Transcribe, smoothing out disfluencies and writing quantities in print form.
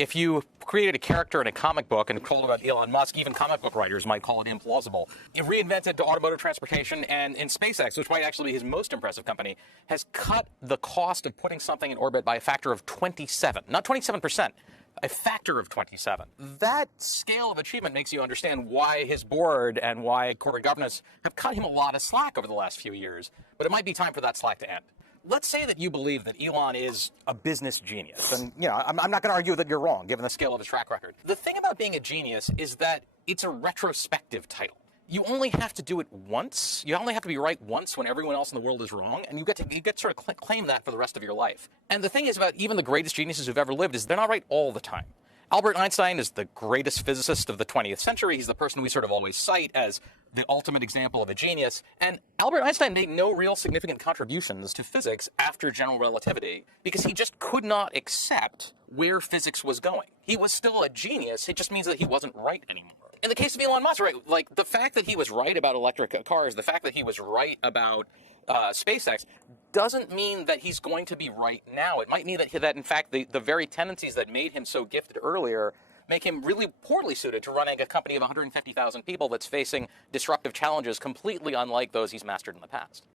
if you created a character in a comic book and called about Elon Musk, even comic book writers might call it implausible. It reinvented automotive transportation, and in SpaceX, which might actually be his most impressive company, has cut the cost of putting something in orbit by a factor of 27, not 27%. A factor of 27. That scale of achievement makes you understand why his board and why corporate governance have cut him a lot of slack over the last few years. But it might be time for that slack to end. Let's say that you believe that Elon is a business genius. And, I'm not going to argue that you're wrong, given the scale of his track record. The thing about being a genius is that it's a retrospective title. You only have to do it once. You only have to be right once when everyone else in the world is wrong, and you get to sort of claim that for the rest of your life. And the thing is about even the greatest geniuses who've ever lived is they're not right all the time. Albert Einstein is the greatest physicist of the 20th century. He's the person we sort of always cite as the ultimate example of a genius. And Albert Einstein made no real significant contributions to physics after general relativity because he just could not accept where physics was going. He was still a genius. It just means that he wasn't right anymore. In the case of Elon Musk, right, like the fact that he was right about electric cars, the fact that he was right about SpaceX doesn't mean that he's going to be right now. It might mean that in fact, the very tendencies that made him so gifted earlier make him really poorly suited to running a company of 150,000 people that's facing disruptive challenges completely unlike those he's mastered in the past.